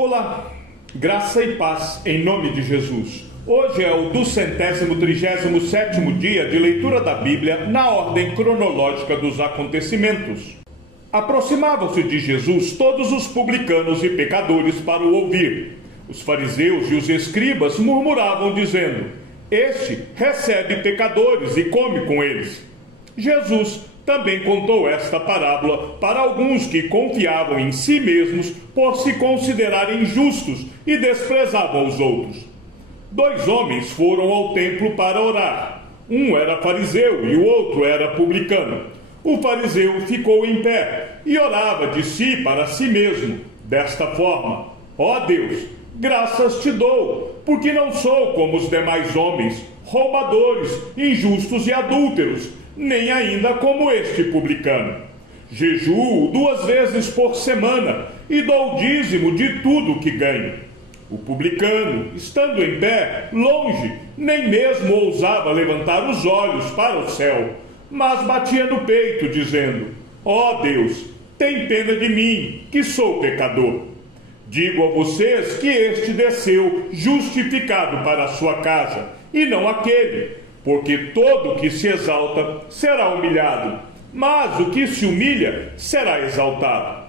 Olá, graça e paz em nome de Jesus. Hoje é o 237º dia de leitura da Bíblia na ordem cronológica dos acontecimentos. Aproximavam-se de Jesus todos os publicanos e pecadores para o ouvir. Os fariseus e os escribas murmuravam dizendo: "Este recebe pecadores e come com eles." Jesus também contou esta parábola para alguns que confiavam em si mesmos por se considerarem justos e desprezavam os outros. 2 homens foram ao templo para orar. Um era fariseu e o outro era publicano. O fariseu ficou em pé e orava de si para si mesmo, desta forma: "Ó Deus, graças te dou, porque não sou como os demais homens, roubadores, injustos e adúlteros, nem ainda como este publicano. Jejuo 2 vezes por semana e dou dízimo de tudo que ganho." O publicano, estando em pé, longe, nem mesmo ousava levantar os olhos para o céu, mas batia no peito, dizendo: "Ó Deus, tem pena de mim, que sou pecador." Digo a vocês que este desceu justificado para a sua casa, e não aquele, porque todo o que se exalta será humilhado, mas o que se humilha será exaltado.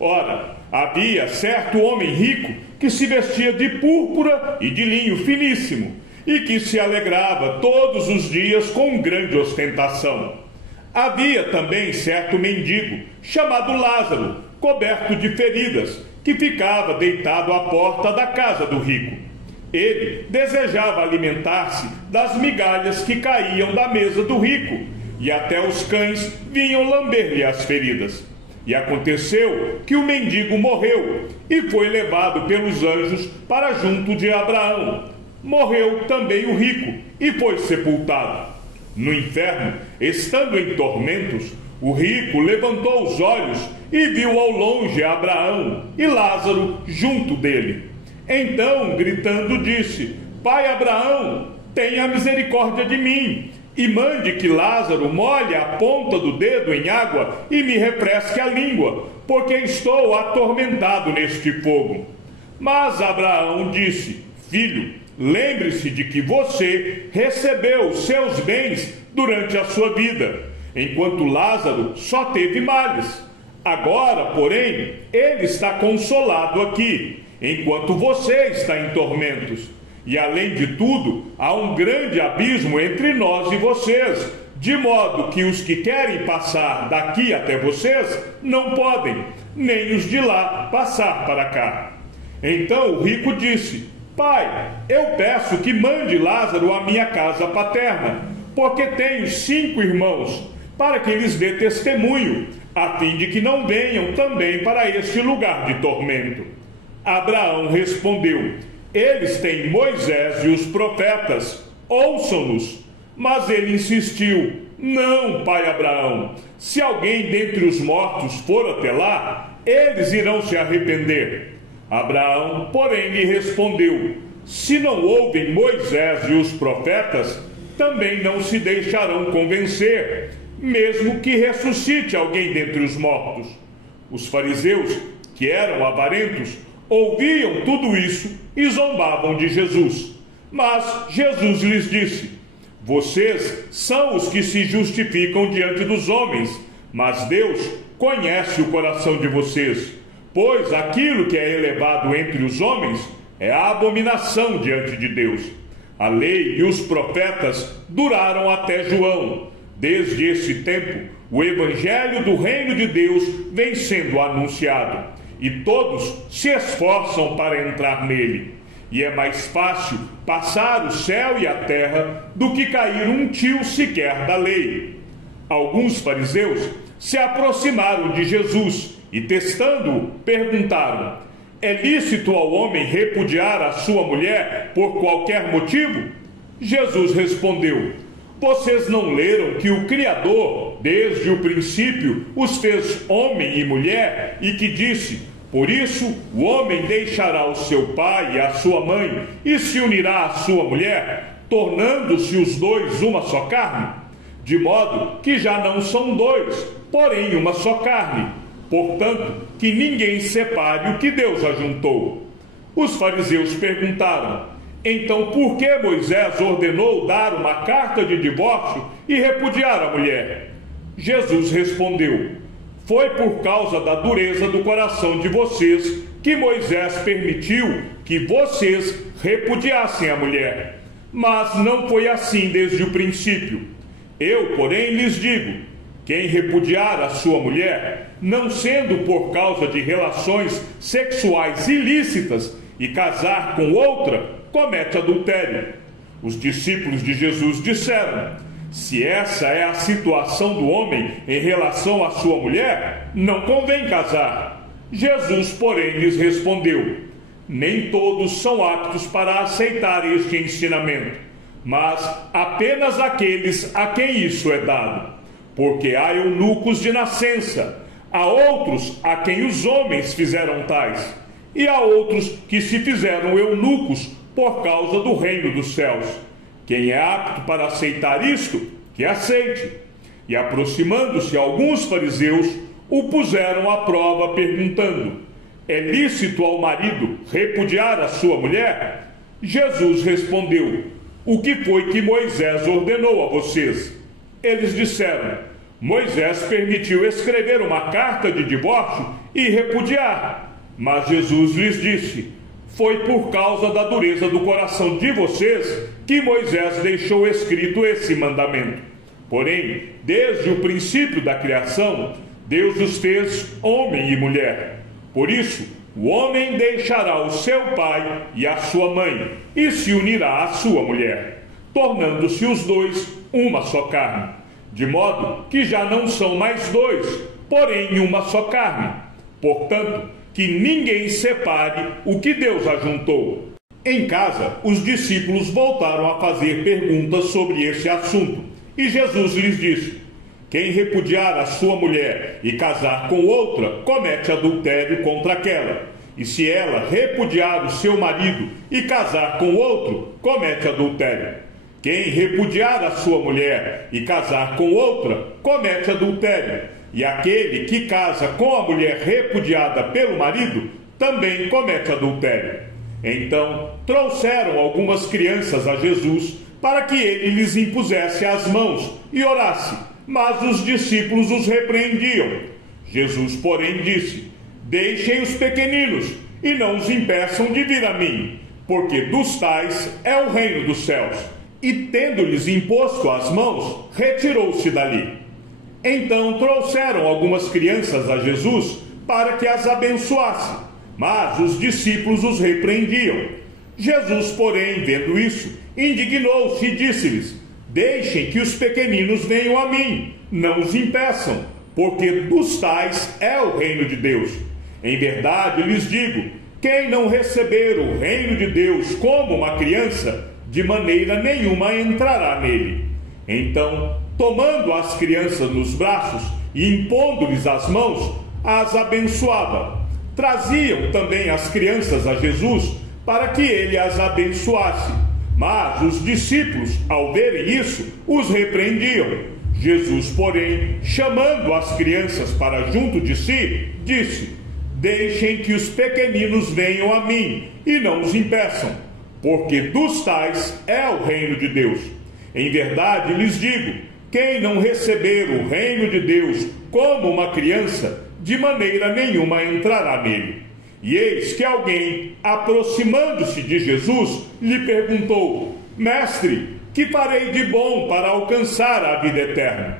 Ora, havia certo homem rico que se vestia de púrpura e de linho finíssimo, e que se alegrava todos os dias com grande ostentação. Havia também certo mendigo, chamado Lázaro, coberto de feridas, que ficava deitado à porta da casa do rico. Ele desejava alimentar-se das migalhas que caíam da mesa do rico, e até os cães vinham lamber-lhe as feridas. E aconteceu que o mendigo morreu e foi levado pelos anjos para junto de Abraão. Morreu também o rico e foi sepultado. No inferno, estando em tormentos, o rico levantou os olhos e viu ao longe Abraão e Lázaro junto dele. Então, gritando, disse: "Pai Abraão, tenha misericórdia de mim, e mande que Lázaro molhe a ponta do dedo em água e me refresque a língua, porque estou atormentado neste fogo." Mas Abraão disse: "Filho, lembre-se de que você recebeu os seus bens durante a sua vida, enquanto Lázaro só teve males. Agora, porém, ele está consolado aqui, enquanto você está em tormentos. E além de tudo, há um grande abismo entre nós e vocês, de modo que os que querem passar daqui até vocês não podem, nem os de lá passar para cá." Então o rico disse: "Pai, eu peço que mande Lázaro à minha casa paterna, porque tenho 5 irmãos, para que lhes dê testemunho, a fim de que não venham também para este lugar de tormento." Abraão respondeu: "Eles têm Moisés e os profetas, ouçam-nos." Mas ele insistiu: "Não, pai Abraão, se alguém dentre os mortos for até lá, eles irão se arrepender." Abraão, porém, lhe respondeu: "Se não ouvem Moisés e os profetas, também não se deixarão convencer, mesmo que ressuscite alguém dentre os mortos." Os fariseus, que eram avarentos, ouviam tudo isso e zombavam de Jesus. Mas Jesus lhes disse: "Vocês são os que se justificam diante dos homens, mas Deus conhece o coração de vocês, pois aquilo que é elevado entre os homens é a abominação diante de Deus. A lei e os profetas duraram até João. Desde esse tempo, o evangelho do reino de Deus vem sendo anunciado, e todos se esforçam para entrar nele. E é mais fácil passar o céu e a terra do que cair um tio sequer da lei." Alguns fariseus se aproximaram de Jesus e, testando-o, perguntaram: "É lícito ao homem repudiar a sua mulher por qualquer motivo?" Jesus respondeu: "Vocês não leram que o Criador, desde o princípio, os fez homem e mulher, e que disse: por isso o homem deixará o seu pai e a sua mãe, e se unirá à sua mulher, tornando-se os dois uma só carne? De modo que já não são 2, porém uma só carne. Portanto, que ninguém separe o que Deus ajuntou. Os fariseus perguntaram: então por que Moisés ordenou dar uma carta de divórcio e repudiar a mulher? Jesus respondeu: foi por causa da dureza do coração de vocês que Moisés permitiu que vocês repudiassem a mulher. Mas não foi assim desde o princípio. Eu, porém, lhes digo: quem repudiar a sua mulher, não sendo por causa de relações sexuais ilícitas, e casar com outra, comete adultério. Os discípulos de Jesus disseram: se essa é a situação do homem em relação à sua mulher, não convém casar. Jesus, porém, lhes respondeu: nem todos são aptos para aceitar este ensinamento, mas apenas aqueles a quem isso é dado. Porque há eunucos de nascença, há outros a quem os homens fizeram tais, e há outros que se fizeram eunucos por causa do reino dos céus. Quem é apto para aceitar isto, que aceite. E aproximando-se alguns fariseus, o puseram à prova, perguntando: é lícito ao marido repudiar a sua mulher? Jesus respondeu: o que foi que Moisés ordenou a vocês? Eles disseram: Moisés permitiu escrever uma carta de divórcio e repudiar. Mas Jesus lhes disse: foi por causa da dureza do coração de vocês que Moisés deixou escrito esse mandamento. Porém, desde o princípio da criação, Deus os fez homem e mulher. Por isso, o homem deixará o seu pai e a sua mãe, e se unirá à sua mulher, tornando-se os dois uma só carne. De modo que já não são mais dois, porém uma só carne. Portanto, que ninguém separe o que Deus ajuntou. Em casa, os discípulos voltaram a fazer perguntas sobre esse assunto, e Jesus lhes disse: quem repudiar a sua mulher e casar com outra, comete adultério contra aquela. E se ela repudiar o seu marido e casar com outro, comete adultério. Quem repudiar a sua mulher e casar com outra, comete adultério. E aquele que casa com a mulher repudiada pelo marido, também comete adultério. Então trouxeram algumas crianças a Jesus, para que ele lhes impusesse as mãos e orasse. Mas os discípulos os repreendiam. Jesus, porém, disse: deixem os pequeninos, e não os impeçam de vir a mim, porque dos tais é o reino dos céus. E tendo-lhes imposto as mãos, retirou-se dali. Então trouxeram algumas crianças a Jesus para que as abençoasse, mas os discípulos os repreendiam. Jesus, porém, vendo isso, indignou-se e disse-lhes: deixem que os pequeninos venham a mim, não os impeçam, porque dos tais é o reino de Deus. Em verdade lhes digo, quem não receber o reino de Deus como uma criança, de maneira nenhuma entrará nele. Então, tomando as crianças nos braços e impondo-lhes as mãos, as abençoava. Traziam também as crianças a Jesus para que ele as abençoasse. Mas os discípulos, ao verem isso, os repreendiam. Jesus, porém, chamando as crianças para junto de si, disse: deixem que os pequeninos venham a mim, e não os impeçam, porque dos tais é o reino de Deus. Em verdade lhes digo, quem não receber o reino de Deus como uma criança, de maneira nenhuma entrará nele. E eis que alguém, aproximando-se de Jesus, lhe perguntou: mestre, que farei de bom para alcançar a vida eterna?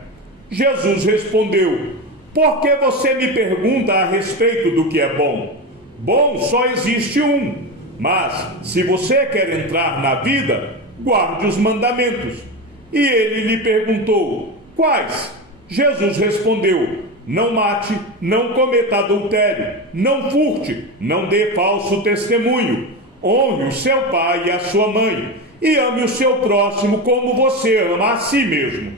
Jesus respondeu: por que você me pergunta a respeito do que é bom? Bom só existe um, mas se você quer entrar na vida, guarde os mandamentos. E ele lhe perguntou: quais? Jesus respondeu: não mate, não cometa adultério, não furte, não dê falso testemunho, honre o seu pai e a sua mãe, e ame o seu próximo como você ama a si mesmo.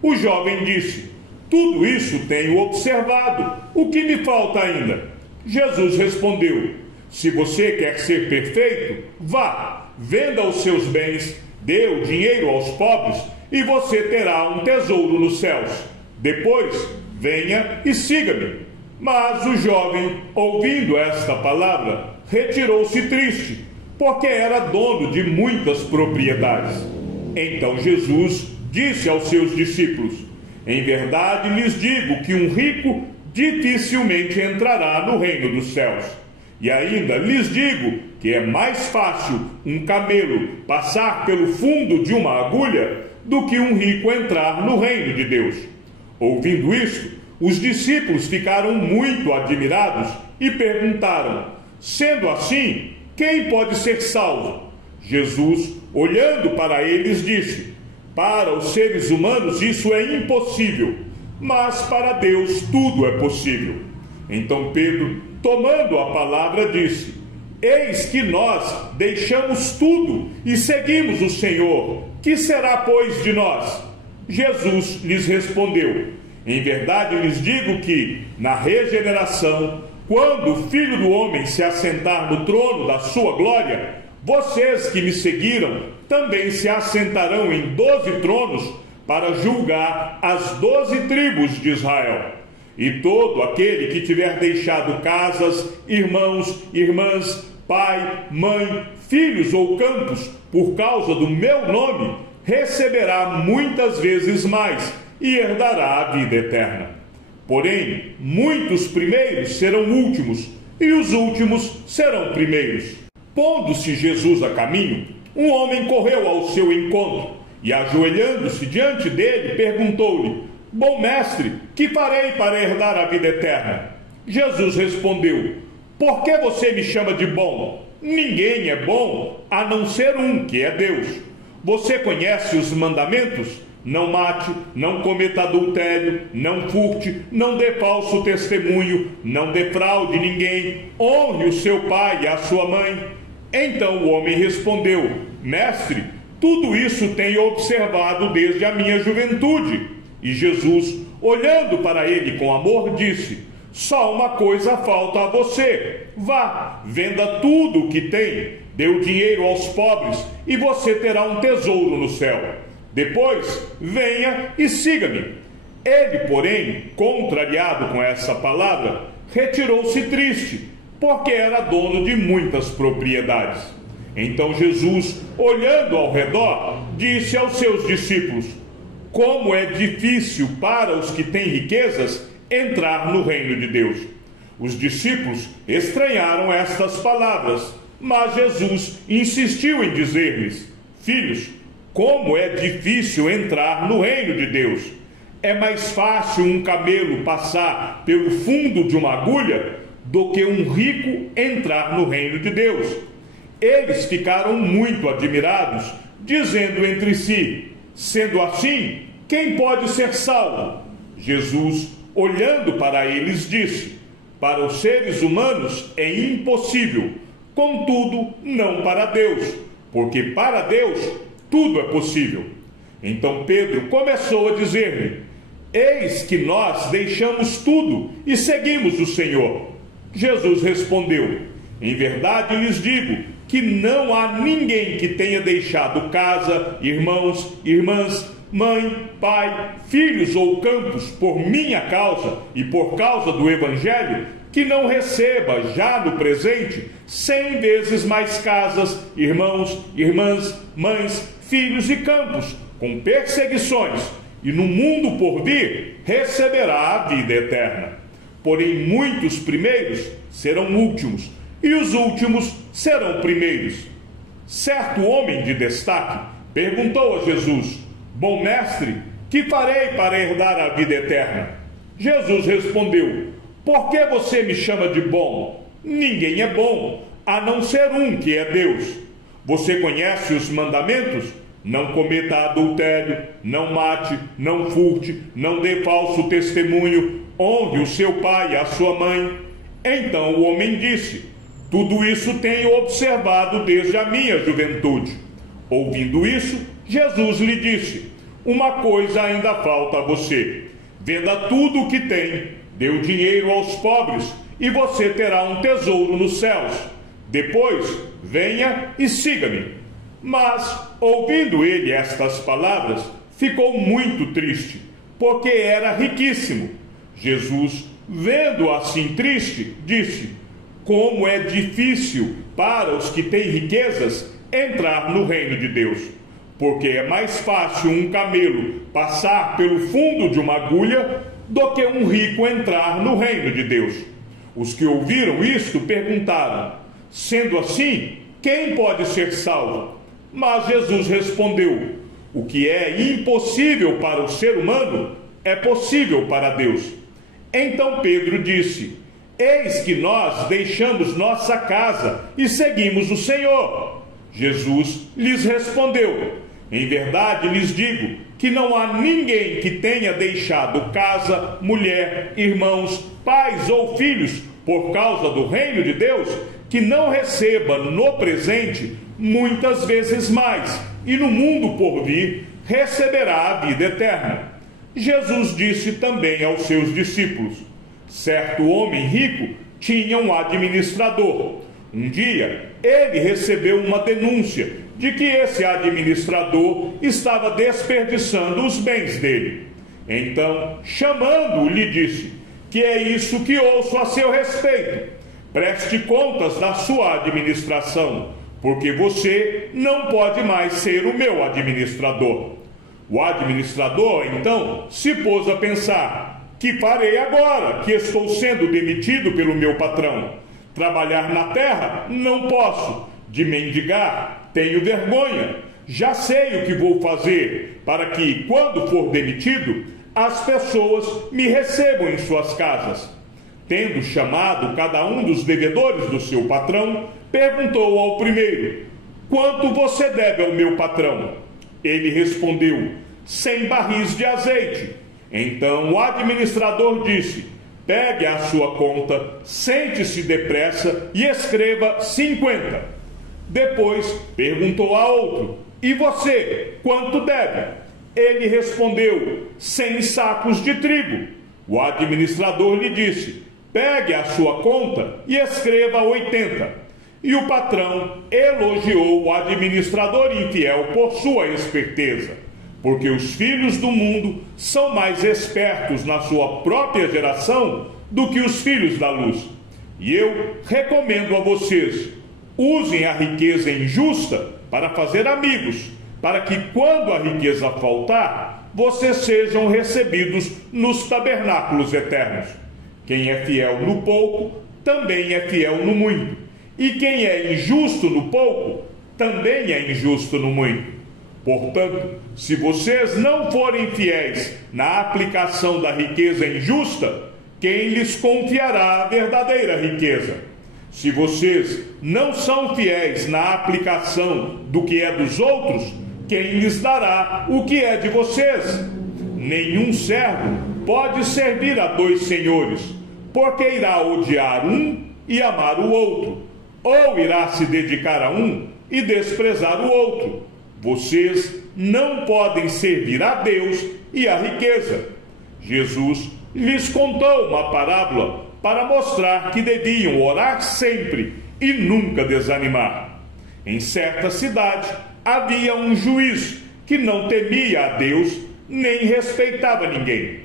O jovem disse: tudo isso tenho observado, o que me falta ainda? Jesus respondeu: se você quer ser perfeito, vá, venda os seus bens, dê o dinheiro aos pobres, e você terá um tesouro nos céus. Depois, venha e siga-me. Mas o jovem, ouvindo esta palavra, retirou-se triste, porque era dono de muitas propriedades. Então Jesus disse aos seus discípulos: em verdade lhes digo que um rico dificilmente entrará no reino dos céus. E ainda lhes digo que é mais fácil um camelo passar pelo fundo de uma agulha do que um rico entrar no reino de Deus. Ouvindo isto, os discípulos ficaram muito admirados e perguntaram: sendo assim, quem pode ser salvo? Jesus, olhando para eles, disse: para os seres humanos isso é impossível, mas para Deus tudo é possível. Então Pedro, tomando a palavra, disse: eis que nós deixamos tudo e seguimos o Senhor. Que será, pois, de nós? Jesus lhes respondeu: em verdade lhes digo que, na regeneração, quando o Filho do Homem se assentar no trono da sua glória, vocês que me seguiram também se assentarão em 12 tronos para julgar as 12 tribos de Israel. E todo aquele que tiver deixado casas, irmãos, irmãs, pai, mãe, filhos ou campos, por causa do meu nome, receberá muitas vezes mais e herdará a vida eterna. Porém, muitos primeiros serão últimos, e os últimos serão primeiros. Pondo-se Jesus a caminho, um homem correu ao seu encontro, e ajoelhando-se diante dele, perguntou-lhe: bom mestre, que farei para herdar a vida eterna? Jesus respondeu: por que você me chama de bom? Ninguém é bom, a não ser um, que é Deus. Você conhece os mandamentos? Não mate, não cometa adultério, não furte, não dê falso testemunho, não defraude ninguém, honre o seu pai e a sua mãe. Então o homem respondeu: mestre, tudo isso tenho observado desde a minha juventude. E Jesus, olhando para ele com amor, disse: só uma coisa falta a você. Vá, venda tudo o que tem, dê o dinheiro aos pobres, e você terá um tesouro no céu. Depois, venha e siga-me. Ele, porém, contrariado com essa palavra, retirou-se triste, porque era dono de muitas propriedades. Então Jesus, olhando ao redor, disse aos seus discípulos: como é difícil para os que têm riquezas entrar no reino de Deus. Os discípulos estranharam estas palavras, mas Jesus insistiu em dizer-lhes: filhos, como é difícil entrar no reino de Deus. É mais fácil um camelo passar pelo fundo de uma agulha do que um rico entrar no reino de Deus. Eles ficaram muito admirados, dizendo entre si: sendo assim, quem pode ser salvo? Jesus, olhando para eles, disse: para os seres humanos é impossível, contudo, não para Deus, porque para Deus tudo é possível. Então Pedro começou a dizer-lhe: eis que nós deixamos tudo e seguimos o Senhor. Jesus respondeu: em verdade lhes digo que não há ninguém que tenha deixado casa, irmãos, irmãs, mãe, pai, filhos ou campos por minha causa e por causa do Evangelho, que não receba já no presente 100 vezes mais casas, irmãos, irmãs, mães, filhos e campos, com perseguições, e no mundo por vir receberá a vida eterna. Porém muitos primeiros serão últimos, e os últimos serão primeiros. Certo homem de destaque perguntou a Jesus: bom mestre, que farei para herdar a vida eterna? Jesus respondeu: por que você me chama de bom? Ninguém é bom, a não ser um, que é Deus. Você conhece os mandamentos? Não cometa adultério, não mate, não furte, não dê falso testemunho, honre o seu pai e a sua mãe. Então o homem disse: tudo isso tenho observado desde a minha juventude. Ouvindo isso, Jesus lhe disse: uma coisa ainda falta a você. Venda tudo o que tem, dê o dinheiro aos pobres, e você terá um tesouro nos céus. Depois, venha e siga-me. Mas, ouvindo ele estas palavras, ficou muito triste, porque era riquíssimo. Jesus, vendo assim triste, disse: como é difícil para os que têm riquezas entrar no reino de Deus. Porque é mais fácil um camelo passar pelo fundo de uma agulha do que um rico entrar no reino de Deus. Os que ouviram isto perguntaram: sendo assim, quem pode ser salvo? Mas Jesus respondeu: o que é impossível para o ser humano é possível para Deus. Então Pedro disse: eis que nós deixamos nossa casa e seguimos o Senhor. Jesus lhes respondeu: em verdade lhes digo que não há ninguém que tenha deixado casa, mulher, irmãos, pais ou filhos por causa do reino de Deus, que não receba no presente muitas vezes mais, e no mundo por vir receberá a vida eterna. Jesus disse também aos seus discípulos: certo homem rico tinha um administrador. Um dia ele recebeu uma denúncia de que esse administrador estava desperdiçando os bens dele. Então, chamando-o, lhe disse: que é isso que ouço a seu respeito? Preste contas da sua administração, porque você não pode mais ser o meu administrador. O administrador, então, se pôs a pensar: que farei agora que estou sendo demitido pelo meu patrão? Trabalhar na terra? Não posso. De mendigar? Tenho vergonha. Já sei o que vou fazer para que, quando for demitido, as pessoas me recebam em suas casas. Tendo chamado cada um dos devedores do seu patrão, perguntou ao primeiro: quanto você deve ao meu patrão? Ele respondeu: 100 barris de azeite. Então o administrador disse: pegue a sua conta, sente-se depressa e escreva 50. Depois perguntou a outro: e você, quanto deve? Ele respondeu: 100 sacos de trigo. O administrador lhe disse: pegue a sua conta e escreva 80. E o patrão elogiou o administrador infiel por sua esperteza, porque os filhos do mundo são mais espertos na sua própria geração do que os filhos da luz. E eu recomendo a vocês: usem a riqueza injusta para fazer amigos, para que quando a riqueza faltar, vocês sejam recebidos nos tabernáculos eternos. Quem é fiel no pouco, também é fiel no muito. E quem é injusto no pouco, também é injusto no muito. Portanto, se vocês não forem fiéis na aplicação da riqueza injusta, quem lhes confiará a verdadeira riqueza? Se vocês não são fiéis na aplicação do que é dos outros, quem lhes dará o que é de vocês? Nenhum servo pode servir a 2 senhores, porque irá odiar um e amar o outro, ou irá se dedicar a um e desprezar o outro. Vocês não podem servir a Deus e a riqueza. Jesus lhes contou uma parábola para mostrar que deviam orar sempre e nunca desanimar. Em certa cidade havia um juiz que não temia a Deus nem respeitava ninguém.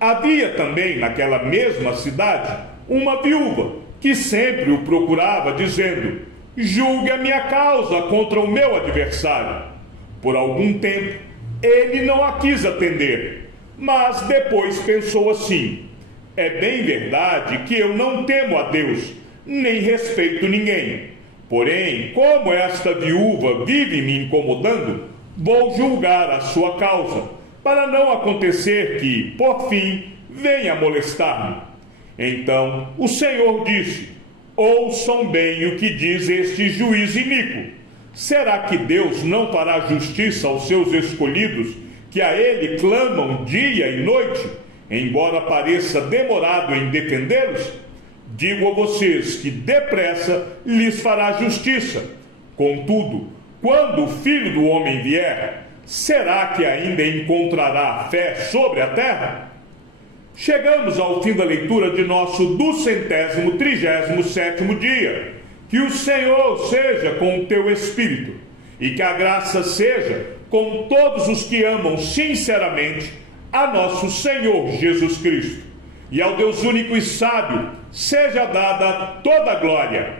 Havia também naquela mesma cidade uma viúva que sempre o procurava, dizendo: julgue a minha causa contra o meu adversário. Por algum tempo ele não a quis atender, mas depois pensou assim: é bem verdade que eu não temo a Deus, nem respeito ninguém. Porém, como esta viúva vive me incomodando, vou julgar a sua causa, para não acontecer que, por fim, venha molestar-me. Então o Senhor disse: ouçam bem o que diz este juiz iníquo. Será que Deus não fará justiça aos seus escolhidos, que a Ele clamam dia e noite, embora pareça demorado em defendê-los? Digo a vocês que depressa lhes fará justiça. Contudo, quando o Filho do Homem vier, será que ainda encontrará fé sobre a terra? Chegamos ao fim da leitura de nosso 237º dia. Que o Senhor seja com o teu espírito, e que a graça seja com todos os que amam sinceramente a nosso Senhor Jesus Cristo. E ao Deus único e sábio seja dada toda a glória,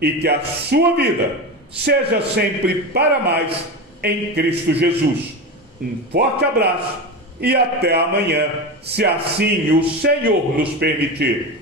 e que a sua vida seja sempre para mais em Cristo Jesus. Um forte abraço e até amanhã, se assim o Senhor nos permitir.